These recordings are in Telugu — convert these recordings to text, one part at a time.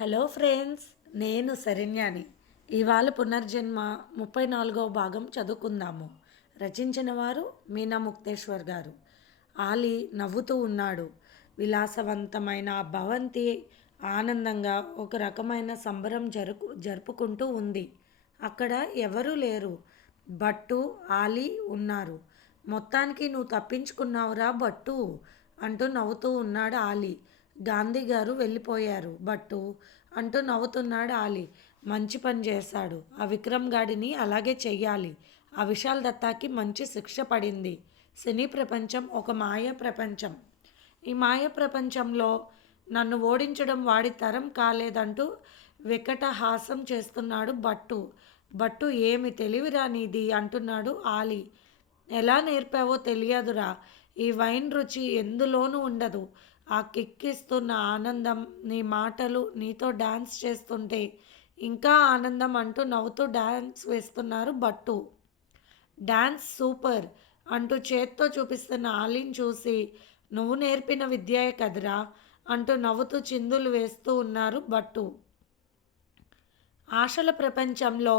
హలో ఫ్రెండ్స్, నేను శరణ్యాని. ఇవాళ పునర్జన్మ 34వ భాగం చదువుకుందాము. రచించిన వారు మీనా ముక్తేశ్వర్ గారు. ఆలి నవ్వుతూ ఉన్నాడు. విలాసవంతమైన ఆ భవంతి ఆనందంగా ఒక రకమైన సంబరం జరుపుకుంటూ ఉంది. అక్కడ ఎవరూ లేరు. బట్టు, ఆలి ఉన్నారు. మొత్తానికి నువ్వు తప్పించుకున్నావురా బట్టు అంటూ నవ్వుతూ ఉన్నాడు ఆలి. గాంధీ గారు వెళ్ళిపోయారు బట్టు అంటూ నవ్వుతున్నాడు ఆలి. మంచి పని చేశాడు. ఆ విక్రమ్ గాడిని అలాగే చెయ్యాలి. ఆ విశాల్ దత్తాకి మంచి శిక్ష పడింది. సినీ ప్రపంచం ఒక మాయ ప్రపంచం. ఈ మాయ ప్రపంచంలో నన్ను ఓడించడం వాడి తరం కాలేదంటూ వికటహాసం చేస్తున్నాడు బట్టు. బట్టు ఏమి తెలివిరా నీది అంటున్నాడు ఆలి. ఎలా నేర్పావో తెలియదురా. ఈ వైన్ రుచి ఎందులోనూ ఉండదు. ఆ కిక్కిస్తున్న ఆనందం, నీ మాటలు, నీతో డ్యాన్స్ చేస్తుంటే ఇంకా ఆనందం అంటూ నవ్వుతూ డ్యాన్స్ వేస్తున్నారు బట్టు. డ్యాన్స్ సూపర్ అంటూ చేత్తో చూపిస్తున్న ఆలిని చూసి, నువ్వు నేర్పిన విద్యే కదరా అంటూ నవ్వుతూ చిందులు వేస్తూ ఉన్నారు బట్టు. ఆశల ప్రపంచంలో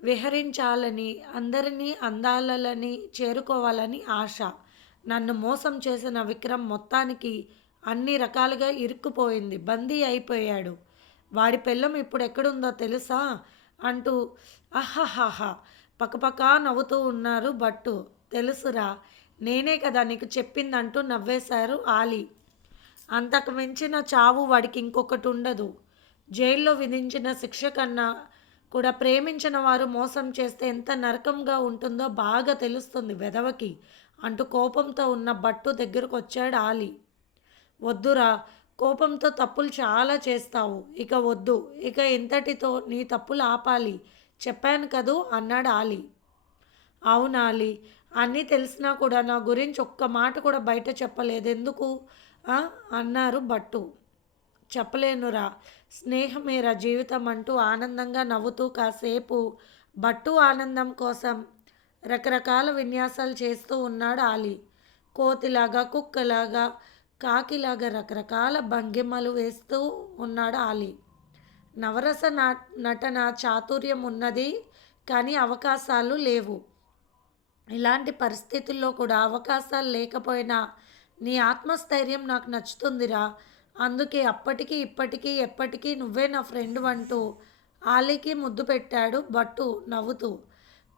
విహరించాలని, అందరినీ అందాలని చేరుకోవాలని ఆశ. నన్ను మోసం చేసిన విక్రమ్ మొత్తానికి అన్ని రకాలుగా ఇరుక్కుపోయింది. బందీ అయిపోయాడు. వాడి పెళ్ళం ఇప్పుడు ఎక్కడుందో తెలుసా అంటూ అహహహా పకపకా నవ్వుతూ ఉన్నారు బట్టు. తెలుసురా, నేనే కదా నీకు చెప్పిందంటూ నవ్వేశారు ఆలి. అంతకు మించిన చావు వాడికి ఇంకొకటి ఉండదు. జైల్లో విధించిన శిక్ష కన్నా కూడా ప్రేమించిన వారు మోసం చేస్తే ఎంత నరకంగా ఉంటుందో బాగా తెలుస్తుంది వెధవకి అంటూ కోపంతో ఉన్న బట్టు దగ్గరకు వచ్చాడు ఆలి. వద్దురా, కోపంతో తప్పులు చాలా చేస్తావు. ఇక వద్దు. ఇక ఇంతటితో నీ తప్పులు ఆపాలి. చెప్పాను కదూ అన్నాడు ఆలి. అవునాలి, అన్నీ తెలిసినా కూడా నా గురించి ఒక్క మాట కూడా బయట చెప్పలేదు ఎందుకు అన్నారు బట్టు. చెప్పలేనురా, స్నేహమేరా జీవితం అంటూ ఆనందంగా నవ్వుతూ కాసేపు బట్టు ఆనందం కోసం రకరకాల విన్యాసాలు చేస్తూ ఉన్నాడు ఆలి. కోతిలాగా, కుక్కలాగా, కాకిలాగా రకరకాల భంగిమలు వేస్తూ ఉన్నాడు ఆలి. నవరస నటన చాతుర్యం ఉన్నది, కానీ అవకాశాలు లేవు. ఇలాంటి పరిస్థితుల్లో కూడా అవకాశాలు లేకపోయినా నీ ఆత్మస్థైర్యం నాకు నచ్చుతుందిరా. అందుకే అప్పటికి ఇప్పటికీ ఎప్పటికీ నువ్వే నా ఫ్రెండ్ అంటూ ఆలీకి ముద్దు పెట్టాడు బట్టు నవ్వుతూ.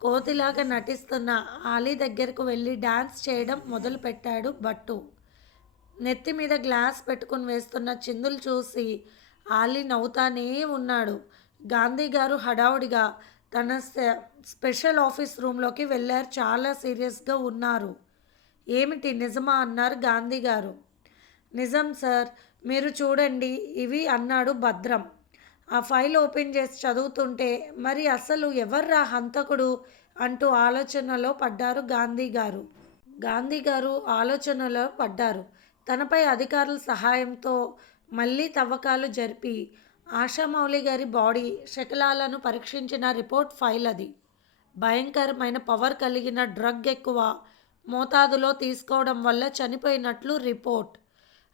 కోతిలాగా నటిస్తున్న ఆలీ దగ్గరకు వెళ్ళి డ్యాన్స్ చేయడం మొదలుపెట్టాడు బట్టు. నెత్తి మీద గ్లాస్ పెట్టుకుని వేస్తున్న చిందులు చూసి ఆలీ నవ్వుతానే ఉన్నాడు. గాంధీ గారు హడావుడిగా తన స్పెషల్ ఆఫీస్ రూమ్లోకి వెళ్ళారు. చాలా సీరియస్గా ఉన్నారు. ఏమిటి నిజమా అన్నారు గాంధీ గారు. నిజం సార్, మీరు చూడండి ఇవి అన్నాడు భద్రం. ఆ ఫైల్ ఓపెన్ చేసి చదువుతుంటే మరి అసలు ఎవర్రా హంతకుడు అంటూ ఆలోచనలో పడ్డారు గాంధీ గారు. గాంధీ గారు ఆలోచనలో పడ్డారు. తనపై అధికారుల సహాయంతో మళ్ళీ తవ్వకాలు జరిపి ఆశామౌళి గారి బాడీ శకలాలను పరీక్షించిన రిపోర్ట్ ఫైల్ అది. భయంకరమైన పవర్ కలిగిన డ్రగ్ ఎక్కువ మోతాదులో తీసుకోవడం వల్ల చనిపోయినట్లు రిపోర్ట్.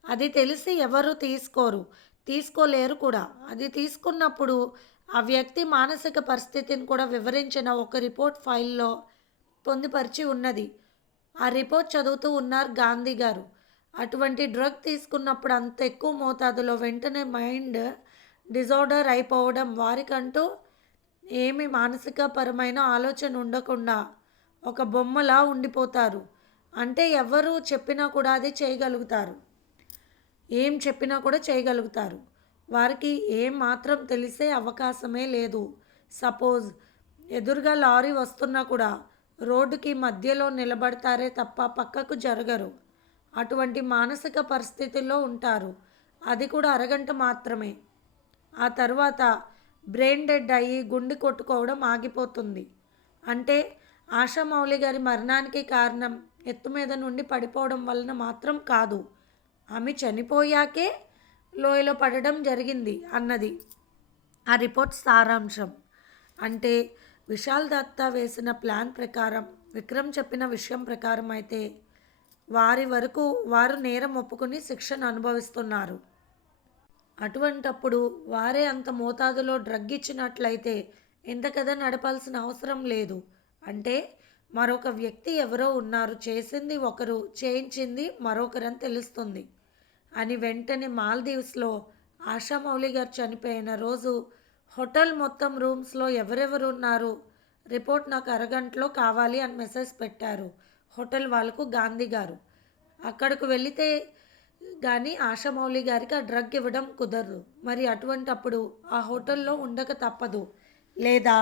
అది తెలిసి ఎవరు తీసుకోలేరు కూడా. అది తీసుకున్నప్పుడు ఆ వ్యక్తి మానసిక పరిస్థితిని కూడా వివరించిన ఒక రిపోర్ట్ ఫైల్లో పొందుపరిచి ఉన్నది. ఆ రిపోర్ట్ చదువుతూ ఉన్నారు గాంధీ గారు. అటువంటి డ్రగ్ తీసుకున్నప్పుడు అంత ఎక్కువ మోతాదులో వెంటనే మైండ్ డిజార్డర్ అయిపోవడం, వారికంటూ ఏమి మానసిక పరమైన ఆలోచన ఉండకుండా ఒక బొమ్మలా ఉండిపోతారు. అంటే ఎవరు చెప్పినా కూడా అది చేయగలుగుతారు. ఏం చెప్పినా కూడా చేయగలుగుతారు. వారికి ఏం మాత్రం తెలిసే అవకాశమే లేదు. సపోజ్ ఎదురుగా లారీ వస్తున్నా కూడా రోడ్డుకి మధ్యలో నిలబడతారే తప్ప పక్కకు జరగరు. అటువంటి మానసిక పరిస్థితుల్లో ఉంటారు. అది కూడా అరగంట మాత్రమే. ఆ తర్వాత బ్రెయిన్ డెడ్ అయ్యి గుండె కొట్టుకోవడం ఆగిపోతుంది. అంటే ఆశామౌళి గారి మరణానికి కారణం ఎత్తు మీద నుండి పడిపోవడం వలన మాత్రం కాదు, ఆమె చనిపోయాకే లోయలో పడడం జరిగింది అన్నది ఆ రిపోర్ట్ సారాంశం. అంటే విశాల్ దత్తా వేసిన ప్లాన్ ప్రకారం, విక్రమ్ చెప్పిన విషయం ప్రకారం అయితే వారి వరకు వారు నేరం ఒప్పుకుని శిక్షను అనుభవిస్తున్నారు. అటువంటప్పుడు వారే అంత మోతాదులో డ్రగ్ ఇచ్చినట్లయితే ఇంత కథ నడపాల్సిన అవసరం లేదు. అంటే మరొక వ్యక్తి ఎవరో ఉన్నారు, చేసింది ఒకరు, చేయించింది మరొకరని తెలుస్తుంది అని వెంటనే మాల్దీవ్స్లో ఆశామౌళి గారు చనిపోయిన రోజు హోటల్ మొత్తం రూమ్స్లో ఎవరెవరు ఉన్నారు, రిపోర్ట్ నాకు అరగంటలో కావాలి అని మెసేజ్ పెట్టారు హోటల్ వాళ్ళకు గాంధీ గారు. అక్కడకు వెళితే కానీ ఆశామౌళి గారికి ఆ డ్రగ్ ఇవ్వడం కుదరదు. మరి అటువంటప్పుడు ఆ హోటల్లో ఉండక తప్పదు, లేదా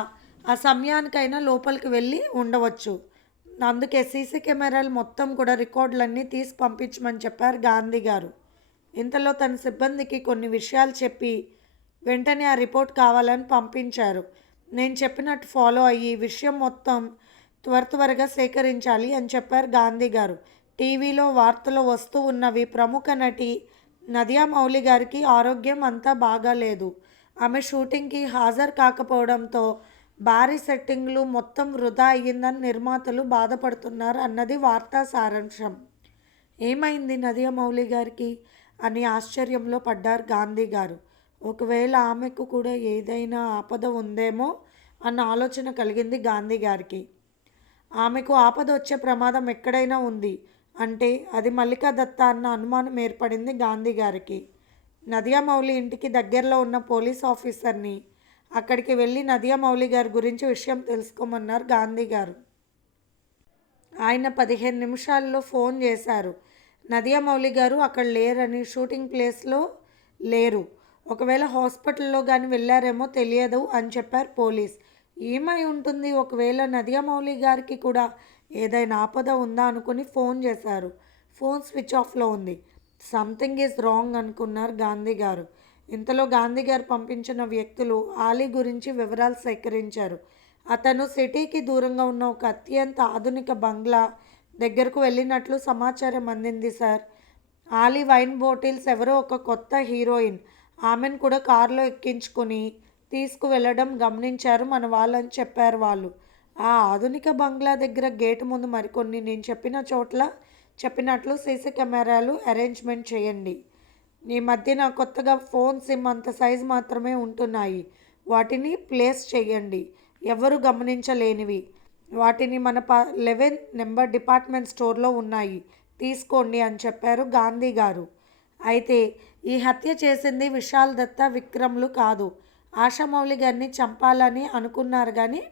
ఆ సమయానికైనా లోపలికి వెళ్ళి ఉండవచ్చు. అందుకే సీసీ కెమెరాలు మొత్తం కూడా రికార్డులన్నీ తీసి పంపించమని చెప్పారు గాంధీ గారు. ఇంతలో తన సిబ్బందికి కొన్ని విషయాలు చెప్పి వెంటనే ఆ రిపోర్ట్ కావాలని పంపించారు. నేను చెప్పినట్టు ఫాలో అయ్యి విషయం మొత్తం త్వరగా సేకరించాలి అని చెప్పారు గాంధీ గారు. టీవీలో వార్తలు వస్తూ ఉన్నవి ప్రముఖ నటి నదియా మౌలి గారికి ఆరోగ్యం అంతా బాగాలేదు. ఆమె షూటింగ్కి హాజరు కాకపోవడంతో భారీ సెట్టింగ్లు మొత్తం వృధా అయ్యిందని నిర్మాతలు బాధపడుతున్నారు అన్నది వార్తా సారాంశం. ఏమైంది నదియా మౌలి గారికి అని ఆశ్చర్యంలో పడ్డారు గాంధీ గారు. ఒకవేళ ఆమెకు కూడా ఏదైనా ఆపద ఉందేమో అన్న ఆలోచన కలిగింది గాంధీ గారికి. ఆమెకు ఆపద వచ్చే ప్రమాదం ఎక్కడైనా ఉంది అంటే అది మల్లికా దత్తా అన్న అనుమానం ఏర్పడింది గాంధీ గారికి. నదియా మౌలి ఇంటికి దగ్గరలో ఉన్న పోలీస్ ఆఫీసర్ని అక్కడికి వెళ్ళి నదియా మౌలి గారి గురించి విషయం తెలుసుకోమన్నారు గాంధీ గారు. ఆయన 15 నిమిషాల్లో ఫోన్ చేశారు. నదియా మౌలి గారు అక్కడ లేరని, షూటింగ్ ప్లేస్లో లేరు, ఒకవేళ హాస్పిటల్లో కానీ వెళ్ళారేమో తెలియదు అని చెప్పారు పోలీస్. ఏమై ఉంటుంది, ఒకవేళ నదియా మౌలి గారికి కూడా ఏదైనా ఆపద ఉందా అనుకుని ఫోన్ చేశారు. ఫోన్ స్విచ్ ఆఫ్లో ఉంది. సంథింగ్ ఈజ్ రాంగ్ అనుకున్నారు గాంధీ గారు. ఇంతలో గాంధీ గారు పంపించిన వ్యక్తులు ఆలీ గురించి వివరాలు సేకరించారు. అతను సిటీకి దూరంగా ఉన్న ఒక అత్యంత ఆధునిక బంగ్లా దగ్గరకు వెళ్ళినట్లు సమాచారం అందింది సార్. ఆలీ వైన్ బాటిల్స్ ఎవరో ఒక కొత్త హీరోయిన్, ఆమెను కూడా కారులో ఎక్కించుకొని తీసుకువెళ్ళడం గమనించారు మన వాళ్ళని చెప్పారు వాళ్ళు. ఆ ఆధునిక బంగ్లా దగ్గర గేటు ముందు మరికొన్ని నేను చెప్పిన చోట్ల చెప్పినట్లు సీసీ కెమెరాలు అరేంజ్మెంట్ చేయండి. ఈ మధ్యన కొత్తగా ఫోన్ సిమ్ అంత సైజు మాత్రమే ఉంటున్నాయి, వాటిని ప్లేస్ చేయండి, ఎవరు గమనించలేనివి. వాటిని మన 11 నెంబర్ డిపార్ట్మెంట్ స్టోర్లో ఉన్నాయి, తీసుకోండి అని చెప్పారు గాంధీ గారు. అయితే ఈ హత్య చేసింది విశాల్ దత్తా, విక్రమ్లు కాదు. ఆశామౌళి గారిని చంపాలని అనుకున్నారు కానీ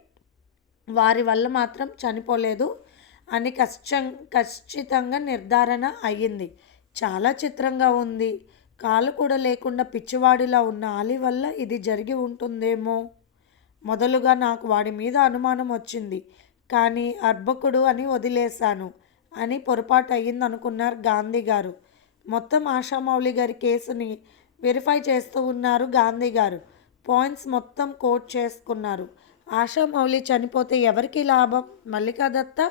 వారి వల్ల మాత్రం చనిపోలేదు అని ఖచ్చితంగా నిర్ధారణ అయ్యింది. చాలా చిత్రంగా ఉంది. కాలు కూడా లేకుండా పిచ్చివాడిలా ఉన్న ఆలీ వల్ల ఇది జరిగి ఉంటుందేమో. మొదలుగా నాకు వాడి మీద అనుమానం వచ్చింది, కానీ అర్భకుడు అని వదిలేశాను అని పొరపాటు అయ్యిందనుకున్నారు గాంధీ గారు. మొత్తం ఆశామౌళి గారి కేసుని వెరిఫై చేస్తూ ఉన్నారు గాంధీ గారు. పాయింట్స్ మొత్తం కోట్ చేసుకున్నారు. ఆశామౌళి చనిపోతే ఎవరికి లాభం? మల్లికా దత్తా.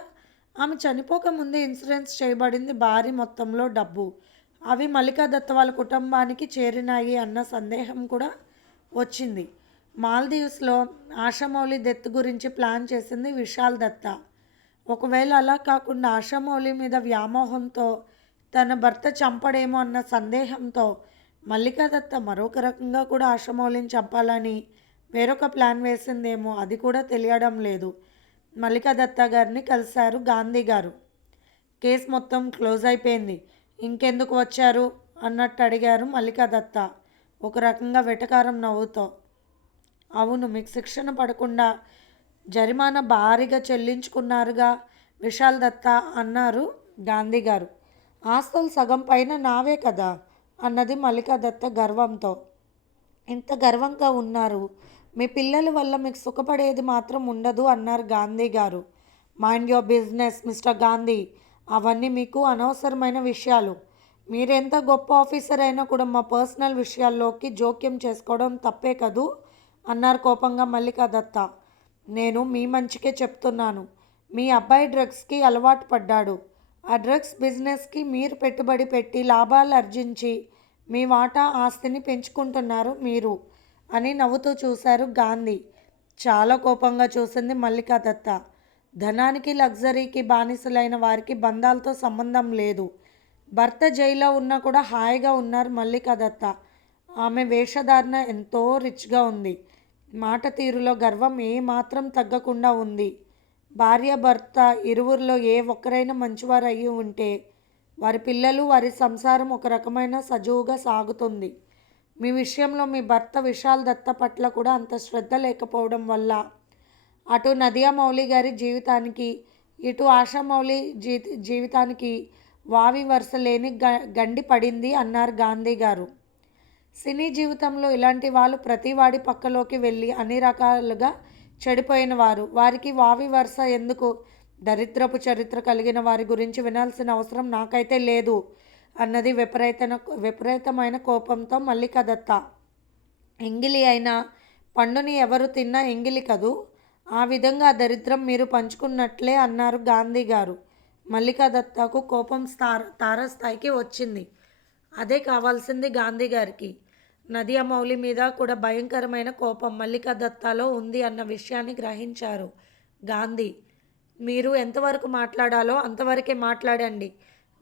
ఆమె చనిపోకముందే ఇన్సూరెన్స్ చేయబడింది భారీ మొత్తంలో డబ్బు, అవి మల్లికా దత్త వాళ్ళ కుటుంబానికి చేరినాయి అన్న సందేహం కూడా వచ్చింది. మాల్దీవ్స్లో ఆశామౌళి డెత్ గురించి ప్లాన్ చేసింది విశాల్ దత్తా. ఒకవేళ అలా కాకుండా ఆశామౌళి మీద వ్యామోహంతో తన భర్త చంపడేమో అన్న సందేహంతో మల్లికా దత్త మరొక రకంగా కూడా ఆశామౌళిని చంపాలని వేరొక ప్లాన్ వేసిందేమో, అది కూడా తెలియడం లేదు. మల్లికా దత్తా గారిని కలిశారు గాంధీ గారు. కేసు మొత్తం క్లోజ్ అయిపోయింది, ఇంకెందుకు వచ్చారు అన్నట్టు అడిగారు మల్లికా దత్తా ఒక రకంగా వెటకారం నవ్వుతో. అవును, మీకు శిక్షణ పడకుండా జరిమానా భారీగా చెల్లించుకున్నారుగా విశాల్ దత్తా అన్నారు గాంధీ గారు. ఆస్తులు సగం పైన నావే కదా అన్నది మల్లికా దత్త గర్వంతో. ఇంత గర్వంగా ఉన్నారు, మీ పిల్లల వల్ల మీకు సుఖపడేది మాత్రం ఉండదు అన్నారు గాంధీ గారు. Mind your business mister Gandhi, అవన్నీ మీకు అనవసరమైన విషయాలు. మీరెంత గొప్ప ఆఫీసర్ అయినా కూడా మా పర్సనల్ విషయాల్లోకి జోక్యం చేసుకోవడం తప్పే కదూ అన్నారు కోపంగా మల్లికా దత్త. నేను మీ మంచికే చెప్తున్నాను. మీ అబ్బాయి డ్రగ్స్కి అలవాటు పడ్డాడు. ఆ డ్రగ్స్ బిజినెస్కి మీరు పెట్టుబడి పెట్టి లాభాలు ఆర్జించి మీ వాటా ఆస్తిని పెంచుకుంటున్నారు మీరు అని నవ్వుతూ చూశారు గాంధీ. చాలా కోపంగా చూసింది మల్లికా దత్త. ధనానికి లగ్జరీకి బానిసలైన వారికి బంధాలతో సంబంధం లేదు. భర్త జైల్లో ఉన్నా కూడా హాయిగా ఉన్నారు మల్లికా దత్త. ఆమె వేషధారణ ఎంతో రిచ్గా ఉంది. మాట తీరులో గర్వం ఏమాత్రం తగ్గకుండా ఉంది. భార్యాభర్త ఇరువురిలో ఏ ఒక్కరైనా మంచివారు అయి ఉంటే వారి పిల్లలు, వారి సంసారం ఒక రకమైన సజావుగా సాగుతుంది. మీ విషయంలో మీ భర్త విశాల్ దత్త పట్ల కూడా అంత శ్రద్ధ లేకపోవడం వల్ల అటు నదియా మౌలి గారి జీవితానికి, ఇటు ఆశామౌళి జీవితానికి వావి వరుస లేని గండి పడింది అన్నారు గాంధీ గారు. సినీ జీవితంలో ఇలాంటి వాళ్ళు ప్రతి వాడి పక్కలోకి వెళ్ళి అన్ని రకాలుగా చెడిపోయిన వారు. వారికి వావి వరుస ఎందుకు? దరిద్రపు చరిత్ర కలిగిన వారి గురించి వినాల్సిన అవసరం నాకైతే లేదు అన్నది విపరీతమైన కోపంతో మల్లికా దత్త. ఎంగిలి అయినా పండుని ఎవరు తిన్నా ఎంగిలి కదూ, ఆ విధంగా ఆ దరిద్రం మీరు పంచుకున్నట్లే అన్నారు గాంధీ గారు. మల్లికా దత్తకు కోపం తారస్థాయికి వచ్చింది. అదే కావాల్సింది గాంధీ గారికి. నదియా మౌలి మీద కూడా భయంకరమైన కోపం మల్లికా దత్తాలో ఉంది అన్న విషయాన్ని గ్రహించారు గాంధీ. మీరు ఎంతవరకు మాట్లాడాలో అంతవరకే మాట్లాడండి.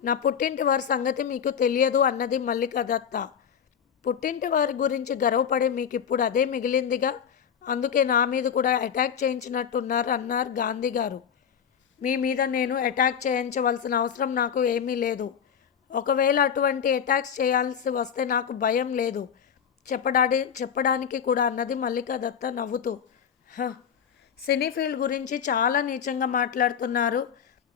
నా పుట్టింటి వారి సంగతి మీకు తెలియదు అన్నది మల్లికా దత్త. పుట్టింటి వారి గురించి గర్వపడే మీకు ఇప్పుడు అదే మిగిలిందిగా, అందుకే నా మీద కూడా అటాక్ చేయించినట్టున్నారు అన్నారు గాంధీ గారు. మీ మీద నేను అటాక్ చేయించవలసిన అవసరం నాకు ఏమీ లేదు. ఒకవేళ అటువంటి అటాక్స్ చేయాల్సి వస్తే నాకు భయం లేదు చెప్పడానికి కూడా అన్నది మల్లికా దత్త నవ్వుతూ. సినీ ఫీల్డ్ గురించి చాలా నీచంగా మాట్లాడుతున్నారు.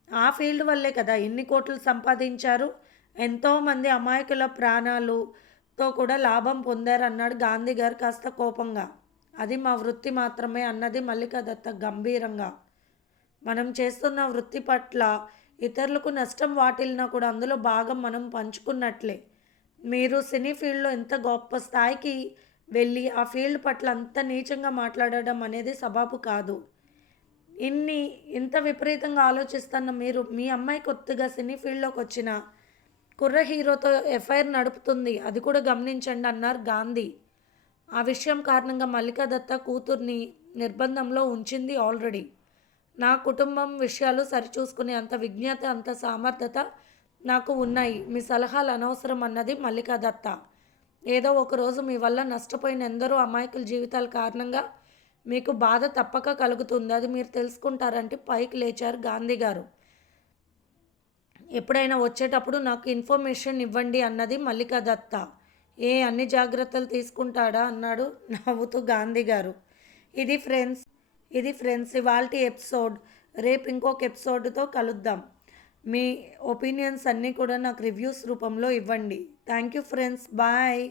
ఆ ఫీల్డ్ వల్లే కదా ఇన్ని కోట్లు సంపాదించారు. ఎంతోమంది అమాయకుల ప్రాణాలతో కూడా లాభం పొందారు అన్నాడు గాంధీ గారు కాస్త కోపంగా. అది మా వృత్తి మాత్రమే అన్నది మల్లికా దత్త గంభీరంగా. మనం చేస్తున్న వృత్తి పట్ల ఇతరులకు నష్టం వాటిల్లినా కూడా అందులో భాగం మనం పంచుకున్నట్లే. మీరు సినీ ఫీల్డ్లో ఎంత గొప్ప స్థాయికి వెళ్ళి ఆ ఫీల్డ్ పట్ల అంత నీచంగా మాట్లాడడం అనేది సబబు కాదు. ఇంత విపరీతంగా ఆలోచిస్తున్న మీరు, మీ అమ్మాయి కొత్తగా సినీ ఫీల్డ్లోకి వచ్చిన కుర్ర హీరోతో ఎఫ్ఐఆర్ నడుపుతుంది, అది కూడా గమనించండి అన్నారు గాంధీ. ఆ విషయం కారణంగా మల్లికా దత్త కూతుర్ని నిర్బంధంలో ఉంచింది ఆల్రెడీ. నా కుటుంబం విషయాలు సరిచూసుకునే అంత విజ్ఞత, అంత సామర్థ్యత నాకు ఉన్నాయి. మీ సలహాలు అనవసరం అన్నది మల్లికా దత్త. ఏదో ఒకరోజు మీ వల్ల నష్టపోయిన ఎందరో అమాయకుల జీవితాల కారణంగా మీకు బాధ తప్పక కలుగుతుంది. అది మీరు తెలుసుకుంటారంటే పైకి లేచారు గాంధీ గారు. ఎప్పుడైనా వచ్చేటప్పుడు నాకు ఇన్ఫర్మేషన్ ఇవ్వండి అన్నది మల్లికా దత్త. అన్ని జాగ్రత్తలు తీసుకుంటాడా అన్నాడు నవ్వుతూ గాంధీ గారు. ఇది ఫ్రెండ్స్ ఇవాల్టి ఎపిసోడ్. రేపు ఇంకొక ఎపిసోడ్తో కలుద్దాం. మీ ఒపీనియన్స్ అన్నీ కూడా నాకు రివ్యూస్ రూపంలో ఇవ్వండి. Thank you friends, bye.